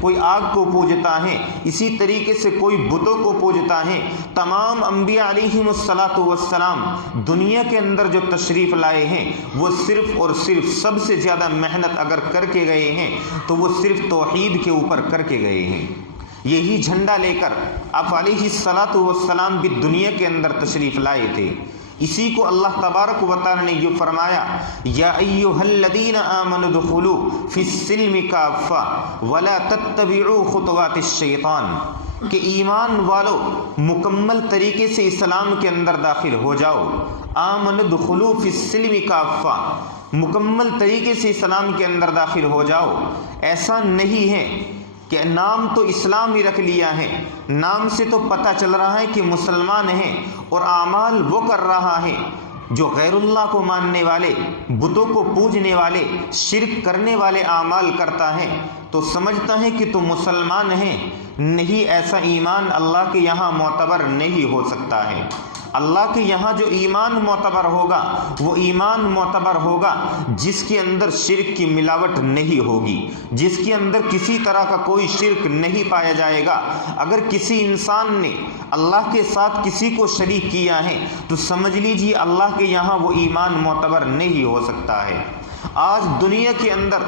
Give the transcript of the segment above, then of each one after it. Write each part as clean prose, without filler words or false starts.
کوئی آگ کو پوجتا ہے، اسی طریقے سے کوئی بتوں کو پوجتا ہے۔ تمام انبیاء علیہم الصلاۃ والسلام دنیا کے اندر جو تشریف لائے ہیں وہ صرف اور صرف سب سے زیادہ محنت اگر کر کے گئے ہیں تو وہ صرف توحید کے اوپر کر کے گئے ہیں۔ یہی جھنڈا لے کر آپ علیہ الصلاۃ والسلام بھی دنیا کے اندر تشریف لائے تھے۔ اسی کو اللہ تبارک و تعالی نے یہ فرمایا، یا ایھا الذین آمنوا ادخلوا فی السلم کافہ ولا تتبعوا خطوات الشیطان، کہ ایمان والو مکمل طریقے سے اسلام کے اندر داخل ہو جاؤ۔ آمنوا ادخلوا فی السلم کافہ، مکمل طریقے سے اسلام کے اندر داخل ہو جاؤ۔ ایسا نہیں ہے کہ نام تو اسلام ہی رکھ لیا ہے، نام سے تو پتہ چل رہا ہے کہ مسلمان ہیں، اور اعمال وہ کر رہا ہے جو غیر اللہ کو ماننے والے، بتوں کو پوجنے والے، شرک کرنے والے اعمال کرتا ہے تو سمجھتا ہے کہ تو مسلمان ہیں۔ نہیں، ایسا ایمان اللہ کے یہاں معتبر نہیں ہو سکتا ہے۔ اللہ کے یہاں جو ایمان معتبر ہوگا وہ ایمان معتبر ہوگا جس کے اندر شرک کی ملاوٹ نہیں ہوگی، جس کے اندر کسی طرح کا کوئی شرک نہیں پایا جائے گا۔ اگر کسی انسان نے اللہ کے ساتھ کسی کو شریک کیا ہے تو سمجھ لیجیے اللہ کے یہاں وہ ایمان معتبر نہیں ہو سکتا ہے۔ آج دنیا کے اندر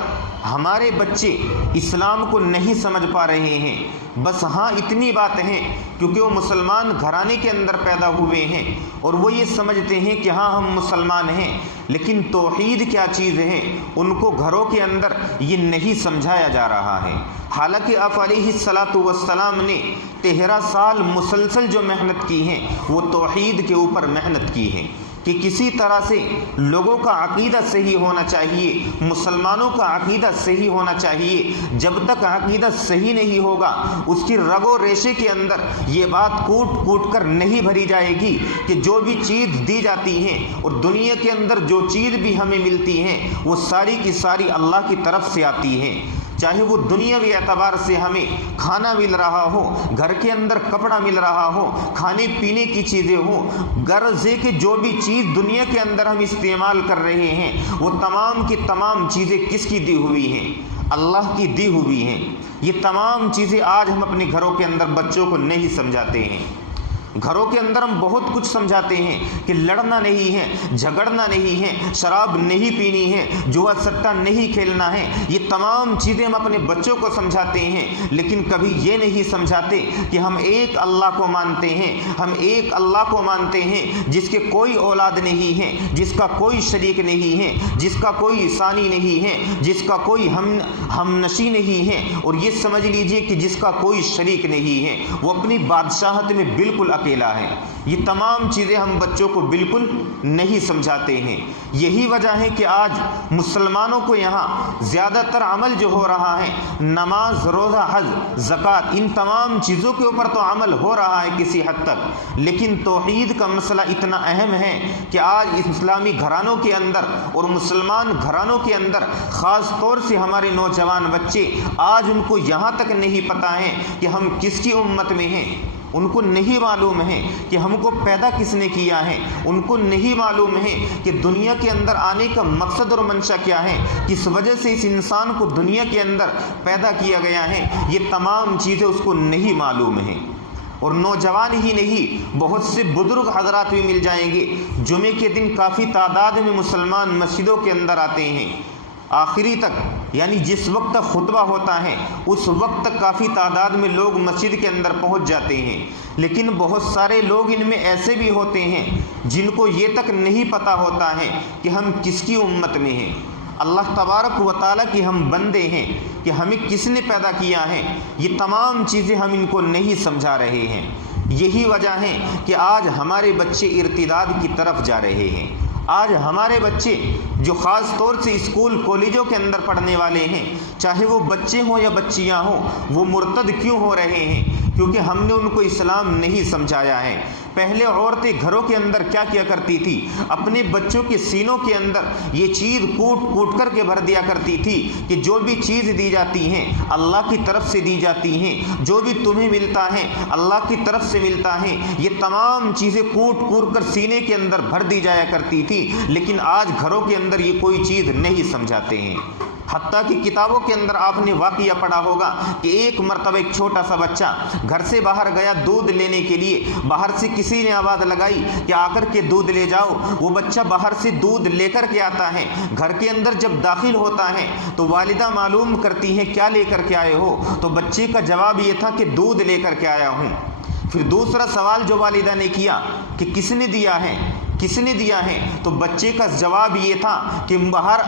ہمارے بچے اسلام کو نہیں سمجھ پا رہے ہیں، بس ہاں اتنی بات ہے کیونکہ وہ مسلمان گھرانے کے اندر پیدا ہوئے ہیں اور وہ یہ سمجھتے ہیں کہ ہاں ہم مسلمان ہیں، لیکن توحید کیا چیز ہے ان کو گھروں کے اندر یہ نہیں سمجھایا جا رہا ہے۔ حالانکہ آپ علیہ الصلاۃ والسلام نے 13 سال مسلسل جو محنت کی ہے وہ توحید کے اوپر محنت کی ہے کہ کسی طرح سے لوگوں کا عقیدہ صحیح ہونا چاہیے، مسلمانوں کا عقیدہ صحیح ہونا چاہیے۔ جب تک عقیدہ صحیح نہیں ہوگا اس کی رگ و ریشے کے اندر یہ بات کوٹ کوٹ کر نہیں بھری جائے گی کہ جو بھی چیز دی جاتی ہے اور دنیا کے اندر جو چیز بھی ہمیں ملتی ہے وہ ساری کی ساری اللہ کی طرف سے آتی ہے۔ چاہے وہ دنیاوی اعتبار سے ہمیں کھانا مل رہا ہو، گھر کے اندر کپڑا مل رہا ہو، کھانے پینے کی چیزیں ہوں، غرض ہے کہ جو بھی چیز دنیا کے اندر ہم استعمال کر رہے ہیں وہ تمام کی تمام چیزیں کس کی دی ہوئی ہیں؟ اللہ کی دی ہوئی ہیں۔ یہ تمام چیزیں آج ہم اپنے گھروں کے اندر بچوں کو نہیں سمجھاتے ہیں۔ گھروں کے اندر ہم بہت کچھ سمجھاتے ہیں کہ لڑنا نہیں ہے، جھگڑنا نہیں ہے، شراب نہیں پینی ہے، جوا سٹا نہیں کھیلنا ہے، یہ تمام چیزیں ہم اپنے بچوں کو سمجھاتے ہیں، لیکن کبھی یہ نہیں سمجھاتے کہ ہم ایک اللہ کو مانتے ہیں، ہم ایک اللہ کو مانتے ہیں جس کے کوئی اولاد نہیں ہے، جس کا کوئی شریک نہیں ہے، جس کا کوئی ثانی نہیں ہے، جس کا کوئی ہم نشی نہیں ہے، اور یہ سمجھ لیجئے کہ جس کا کوئی شریک نہیں ہے، وہ اپنی بادشاہت میں بالکل اکیلا ہے۔ یہ تمام چیزیں ہم بچوں کو بالکل نہیں سمجھاتے ہیں۔ یہی وجہ ہے کہ آج مسلمانوں کو یہاں زیادہ تر عمل جو ہو رہا ہے، نماز، روزہ، حج، زکوٰۃ، ان تمام چیزوں کے اوپر تو عمل ہو رہا ہے کسی حد تک، لیکن توحید کا مسئلہ اتنا اہم ہے کہ آج اسلامی گھرانوں کے اندر اور مسلمان گھرانوں کے اندر خاص طور سے ہمارے نوجوان بچے آج ان کو یہاں تک نہیں پتہ ہے کہ ہم کس کی امت میں ہیں، ان کو نہیں معلوم ہے کہ ہم کو پیدا کس نے کیا ہے، ان کو نہیں معلوم ہے کہ دنیا کے اندر آنے کا مقصد اور منشا کیا ہے، کس وجہ سے اس انسان کو دنیا کے اندر پیدا کیا گیا ہے، یہ تمام چیزیں اس کو نہیں معلوم ہیں۔ اور نوجوان ہی نہیں، بہت سے بزرگ حضرات بھی مل جائیں گے، جمعے کے دن کافی تعداد میں مسلمان مسجدوں کے اندر آتے ہیں، آخری تک یعنی جس وقت تک خطبہ ہوتا ہے اس وقت تک کافی تعداد میں لوگ مسجد کے اندر پہنچ جاتے ہیں، لیکن بہت سارے لوگ ان میں ایسے بھی ہوتے ہیں جن کو یہ تک نہیں پتہ ہوتا ہے کہ ہم کس کی امت میں ہیں، اللہ تبارک و تعالیٰ کی ہم بندے ہیں کہ ہمیں کس نے پیدا کیا ہے، یہ تمام چیزیں ہم ان کو نہیں سمجھا رہے ہیں۔ یہی وجہ ہے کہ آج ہمارے بچے ارتداد کی طرف جا رہے ہیں۔ آج ہمارے بچے جو خاص طور سے اسکول کالجوں کے اندر پڑھنے والے ہیں، چاہے وہ بچے ہوں یا بچیاں ہوں، وہ مرتد کیوں ہو رہے ہیں؟ کیونکہ ہم نے ان کو اسلام نہیں سمجھایا ہے۔ پہلے عورتیں گھروں کے اندر کیا کیا کرتی تھی، اپنے بچوں کے سینوں کے اندر یہ چیز کوٹ کوٹ کر کے بھر دیا کرتی تھی کہ جو بھی چیز دی جاتی ہیں اللہ کی طرف سے دی جاتی ہیں، جو بھی تمہیں ملتا ہے اللہ کی طرف سے ملتا ہے، یہ تمام چیزیں کوٹ کوٹ کر سینے کے اندر بھر دی جایا کرتی تھی، لیکن آج گھروں کے اندر یہ کوئی چیز نہیں سمجھاتے ہیں۔ حتیٰ کہ کتابوں کے اندر آپ نے واقعہ پڑھا ہوگا کہ ایک مرتبہ ایک چھوٹا سا بچہ گھر سے باہر گیا دودھ لینے کے لیے، باہر سے کسی نے آواز لگائی کہ آ کر کے دودھ لے جاؤ۔ وہ بچہ باہر سے دودھ لے کر کے آتا ہے، گھر کے اندر جب داخل ہوتا ہے تو والدہ معلوم کرتی ہیں کیا لے کر کے آئے ہو؟ تو بچے کا جواب یہ تھا کہ دودھ لے کر کے آیا ہوں۔ پھر دوسرا سوال جو والدہ نے کیا کہ کس نے دیا ہے، کس نے دیا ہے؟ تو بچے کا جواب یہ تھا کہ باہر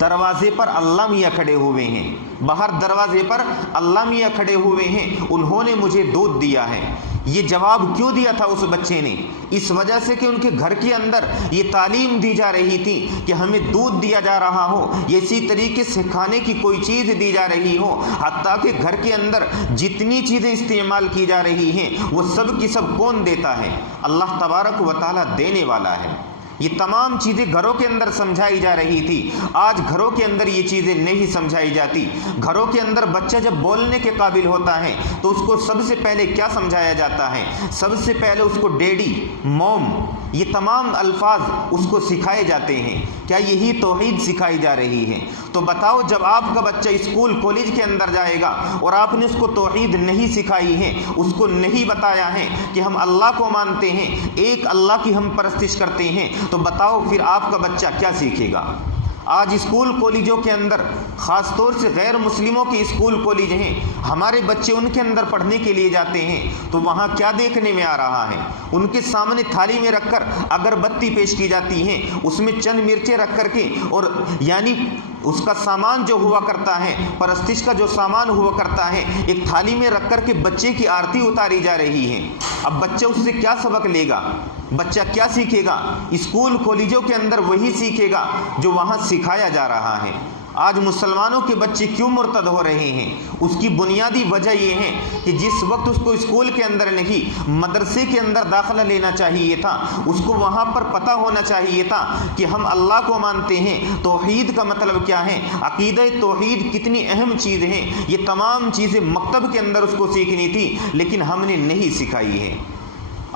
دروازے پر اللہ میاں کھڑے ہوئے ہیں، باہر دروازے پر اللہ میاں کھڑے ہوئے ہیں، انہوں نے مجھے دودھ دیا ہے۔ یہ جواب کیوں دیا تھا اس بچے نے؟ اس وجہ سے کہ ان کے گھر کے اندر یہ تعلیم دی جا رہی تھی کہ ہمیں دودھ دیا جا رہا ہو، یہ اسی طریقے سے کھانے کی کوئی چیز دی جا رہی ہو، حتیٰ کہ گھر کے اندر جتنی چیزیں استعمال کی جا رہی ہیں وہ سب کی سب کون دیتا ہے؟ اللہ تبارک و تعالیٰ دینے والا ہے۔ یہ تمام چیزیں گھروں کے اندر سمجھائی جا رہی تھی، آج گھروں کے اندر یہ چیزیں نہیں سمجھائی جاتی۔ گھروں کے اندر بچہ جب بولنے کے قابل ہوتا ہے تو اس کو سب سے پہلے کیا سمجھایا جاتا ہے؟ سب سے پہلے اس کو ڈیڈی، موم، یہ تمام الفاظ اس کو سکھائے جاتے ہیں۔ کیا یہی توحید سکھائی جا رہی ہے؟ تو بتاؤ، جب آپ کا بچہ اسکول کالج کے اندر جائے گا اور آپ نے اس کو توحید نہیں سکھائی ہے، اس کو نہیں بتایا ہے کہ ہم اللہ کو مانتے ہیں، ایک اللہ کی ہم پرستش کرتے ہیں، تو بتاؤ پھر آپ کا بچہ کیا سیکھے گا؟ آج اسکول کالجوں کے اندر، خاص طور سے غیر مسلموں کے اسکول کالج ہیں، ہمارے بچے ان کے اندر پڑھنے کے لیے جاتے ہیں تو وہاں کیا دیکھنے میں آ رہا ہے؟ ان کے سامنے تھالی میں رکھ کر اگربتی پیش کی جاتی ہیں، اس میں چند مرچیں رکھ کر کے، اور یعنی اس کا سامان جو ہوا کرتا ہے، پرستش کا جو سامان ہوا کرتا ہے، ایک تھالی میں رکھ کر کے بچے کی آرتی اتاری جا رہی ہے۔ اب بچہ اس سے کیا سبق لے گا؟ بچہ کیا سیکھے گا؟ اسکول کالجوں کے اندر وہی سیکھے گا جو وہاں سکھایا جا رہا ہے۔ آج مسلمانوں کے بچے کیوں مرتد ہو رہے ہیں؟ اس کی بنیادی وجہ یہ ہے کہ جس وقت اس کو اسکول کے اندر نہیں، مدرسے کے اندر داخلہ لینا چاہیے تھا، اس کو وہاں پر پتہ ہونا چاہیے تھا کہ ہم اللہ کو مانتے ہیں، توحید کا مطلب کیا ہے، عقیدہ توحید کتنی اہم چیز ہے، یہ تمام چیزیں مکتب کے اندر اس کو سیکھنی تھی، لیکن ہم نے نہیں سکھائی ہے۔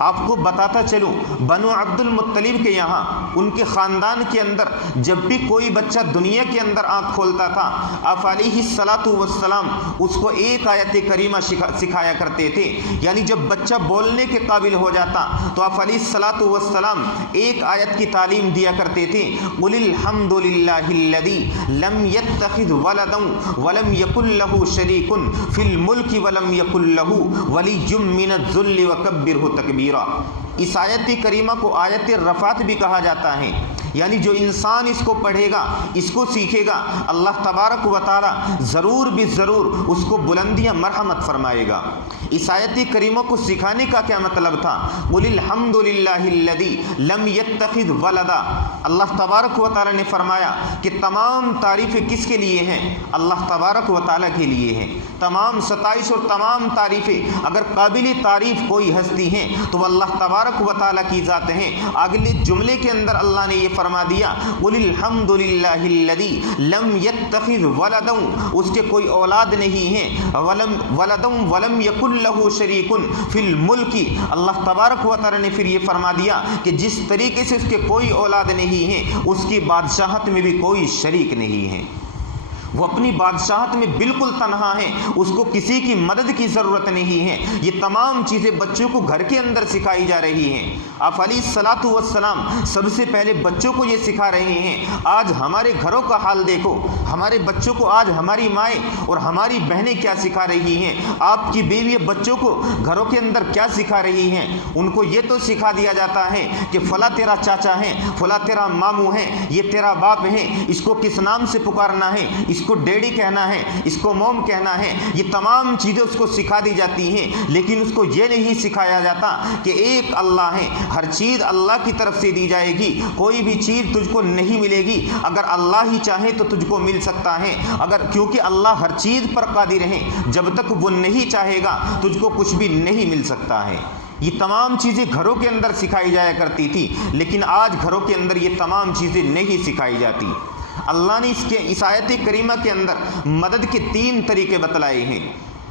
آپ کو بتاتا چلوں، بنو عبد المطلب کے یہاں، ان کے خاندان کے اندر جب بھی کوئی بچہ دنیا کے اندر آنکھ کھولتا تھا، آپ علیہ الصلاۃ والسلام اس کو ایک آیت کریمہ سکھایا کرتے تھے۔ یعنی جب بچہ بولنے کے قابل ہو جاتا تو آپ علیہ الصلاۃ والسلام ایک آیت کی تعلیم دیا کرتے تھے، قل الحمد للہ الذی لم یتخذ ولدا ولم یکن لہ شریک فی الملک ولم یکن لہ ولی من الذل وکبرہ تکبیرا۔ اس آیت کریمہ کو آیت رفعت بھی کہا جاتا ہے، یعنی جو انسان اس کو پڑھے گا، اس کو سیکھے گا، اللہ تبارک و تعالی ضرور بھی ضرور اس کو بلندیاں مرحمت فرمائے گا۔ اس آیت کریمہ کو سکھانے کا کیا مطلب تھا؟ قل الحمد للہ الذی لم یتخذ ولدا، اللہ تبارک و تعالی نے فرمایا کہ تمام تعریفیں کس کے لیے ہیں؟ اللہ تبارک و تعالی کے لیے ہیں۔ تمام ستائش اور تمام تعریفیں اگر قابل تعریف کوئی ہستی ہیں تو اللہ تبارک و تعالی کی ذات ہیں۔ اگلے جملے کے اندر اللہ نے یہ فرما دیا، قل الحمد للہ الذی لم یتخذ ولدا، اس کے کوئی اولاد نہیں ہے، ولم یکن لہ شریک فی الملک، اللہ تبارک و تعالی نے پھر یہ فرما دیا کہ جس طریقے سے اس کے کوئی اولاد نہیں ہے، اس کی بادشاہت میں بھی کوئی شریک نہیں ہے، وہ اپنی بادشاہت میں بالکل تنہا ہے، اس کو کسی کی مدد کی ضرورت نہیں ہے۔ یہ تمام چیزیں بچوں کو گھر کے اندر سکھائی جا رہی ہیں۔ آپ علیہ الصلاۃ والسلام سب سے پہلے بچوں کو یہ سکھا رہے ہیں۔ آج ہمارے گھروں کا حال دیکھو، ہمارے بچوں کو آج ہماری مائیں اور ہماری بہنیں کیا سکھا رہی ہیں، آپ کی بیوی بچوں کو گھروں کے اندر کیا سکھا رہی ہیں۔ ان کو یہ تو سکھا دیا جاتا ہے کہ فلاں تیرا چاچا ہے، فلاں تیرا ماموں ہے، یہ تیرا باپ ہے، اس کو کس نام سے پکارنا ہے، اس کو ڈیڈی کہنا ہے، اس کو موم کہنا ہے، یہ تمام چیزیں اس کو سکھا دی جاتی ہیں، لیکن اس کو یہ نہیں سکھایا جاتا کہ ایک اللہ ہے، ہر چیز اللہ کی طرف سے دی جائے گی، کوئی بھی چیز تجھ کو نہیں ملے گی، اگر اللہ ہی چاہے تو تجھ کو مل سکتا ہے، کیونکہ اللہ ہر چیز پر قادر ہے، جب تک وہ نہیں چاہے گا تجھ کو کچھ بھی نہیں مل سکتا ہے۔ یہ تمام چیزیں گھروں کے اندر سکھائی جایا کرتی تھی، لیکن آج گھروں کے اندر یہ تمام چیزیں نہیں سکھائی جاتی۔ اللہ نے اس آیت کریمہ کے اندر مدد کے 3 طریقے بتلائے ہیں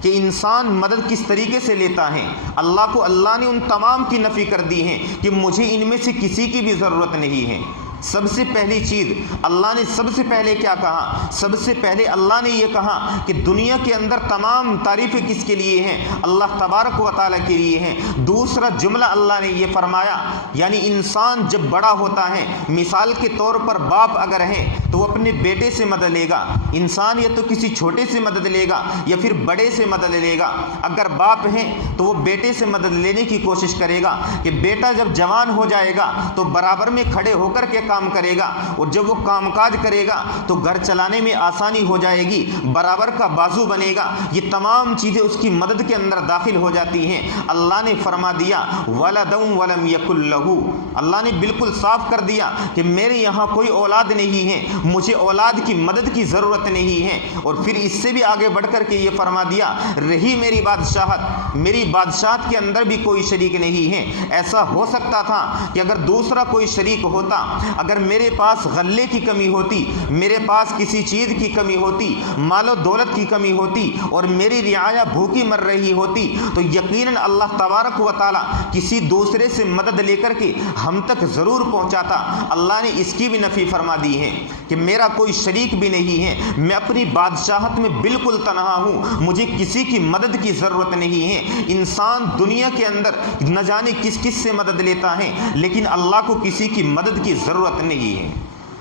کہ انسان مدد کس طریقے سے لیتا ہے۔ اللہ نے ان تمام کی نفی کر دی ہے کہ مجھے ان میں سے کسی کی بھی ضرورت نہیں ہے۔ سب سے پہلی چیز اللہ نے سب سے پہلے کیا کہا؟ سب سے پہلے اللہ نے یہ کہا کہ دنیا کے اندر تمام تعریفیں کس کے لیے ہیں؟ اللہ تبارک و تعالیٰ کے لیے ہیں۔ دوسرا جملہ اللہ نے یہ فرمایا، یعنی انسان جب بڑا ہوتا ہے، مثال کے طور پر باپ اگر ہے تو وہ اپنے بیٹے سے مدد لے گا۔ انسان یا تو کسی چھوٹے سے مدد لے گا یا پھر بڑے سے مدد لے گا۔ اگر باپ ہے تو وہ بیٹے سے مدد لینے کی کوشش کرے گا کہ بیٹا جب جوان ہو جائے گا تو برابر میں کھڑے ہو کر کے کام کرے گا، اور جب وہ کام کاج کرے گا تو گھر چلانے میں آسانی ہو جائے گی، برابر کا بازو بنے گا۔ یہ تمام چیزیں اس کی مدد کے اندر داخل ہو جاتی ہیں۔ اللہ نے فرما دیا وَلَدًا وَلَمْ يَكُن لَّهُ، اللہ نے بالکل صاف کر دیا کہ میرے یہاں کوئی اولاد نہیں ہے، مجھے اولاد کی مدد کی ضرورت نہیں ہے۔ اور پھر اس سے بھی آگے بڑھ کر کے یہ فرما دیا رہی میری بادشاہت، میری بادشاہت کے اندر بھی کوئی شریک نہیں ہے۔ ایسا ہو سکتا تھا کہ اگر دوسرا کوئی شریک ہوتا، اگر میرے پاس غلے کی کمی ہوتی، میرے پاس کسی چیز کی کمی ہوتی، مال و دولت کی کمی ہوتی، اور میری رعایا بھوکی مر رہی ہوتی، تو یقیناً اللہ تبارک و تعالیٰ کسی دوسرے سے مدد لے کر کے ہم تک ضرور پہنچاتا۔ اللہ نے اس کی بھی نفی فرما دی ہے کہ میرا کوئی شریک بھی نہیں ہے، میں اپنی بادشاہت میں بالکل تنہا ہوں، مجھے کسی کی مدد کی ضرورت نہیں ہے۔ انسان دنیا کے اندر نہ جانے کس کس سے مدد لیتا ہے، لیکن اللہ کو کسی کی مدد کی ضرورت نہیں ہے۔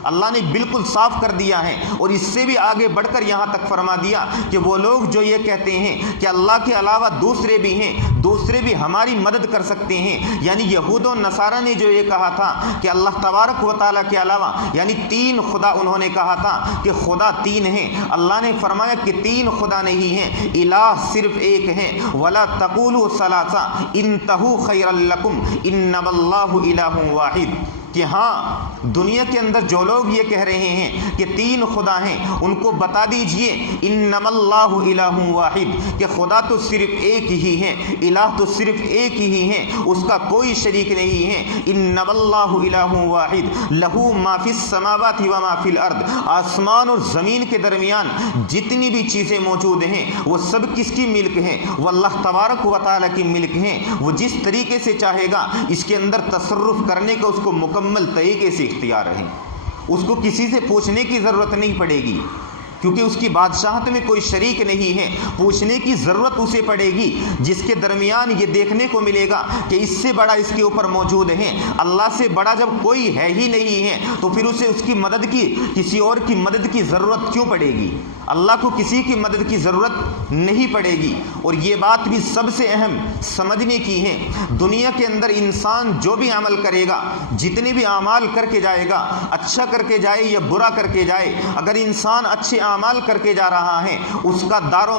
اللہ نے بالکل صاف کر دیا ہے، اور اس سے بھی آگے بڑھ کر یہاں تک فرما دیا کہ وہ لوگ جو یہ کہتے ہیں کہ اللہ کے علاوہ دوسرے بھی ہیں، دوسرے بھی ہماری مدد کر سکتے ہیں، یعنی یہود و نصارہ نے جو یہ کہا تھا کہ اللہ تبارک و تعالیٰ کے علاوہ یعنی تین خدا، انہوں نے کہا تھا کہ خدا تین ہیں۔ اللہ نے فرمایا کہ تین خدا نہیں ہیں، الہ صرف ایک ہے۔ وَلَا تَقُولُوا ثَلَاثَةٌ انتہوا خَيْرًا لَّكُمْ إِنَّمَا اللَّهُ إِلَٰهٌ وَاحِدٌ، کہ ہاں دنیا کے اندر جو لوگ یہ کہہ رہے ہیں کہ تین خدا ہیں، ان کو بتا دیجئے انما اللہ الہ واحد، کہ خدا تو صرف ایک ہی ہے، الہ تو صرف ایک ہی ہے، اس کا کوئی شریک نہیں ہے۔ انما اللہ الہ واحد لہ ما فی السماوات و ما فی الارض، آسمان اور زمین کے درمیان جتنی بھی چیزیں موجود ہیں وہ سب کس کی ملک ہیں؟ وہ اللہ تبارک و تعالیٰ کی ملک ہیں۔ وہ جس طریقے سے چاہے گا اس کے اندر تصرف کرنے کا اس کو مکمل طریقے سے اختیار ہے، اس کو کسی سے پوچھنے کی ضرورت نہیں پڑے گی، کیونکہ اس کی بادشاہت میں کوئی شریک نہیں ہے۔ پوچھنے کی ضرورت اسے پڑے گی جس کے درمیان یہ دیکھنے کو ملے گا کہ اس سے بڑا اس کے اوپر موجود ہے۔ اللہ سے بڑا جب کوئی ہے ہی نہیں ہے تو پھر اسے اس کی مدد کی، کسی اور کی مدد کی ضرورت کیوں پڑے گی؟ اللہ کو کسی کی مدد کی ضرورت نہیں پڑے گی۔ اور یہ بات بھی سب سے اہم سمجھنے کی ہے، دنیا کے اندر انسان جو بھی عمل کرے گا، جتنے بھی اعمال کر کے جائے گا، اچھا کر کے جائے یا برا کر کے جائے، اگر انسان اچھے اعمال کر کے جا رہا ہے، اس کا دار و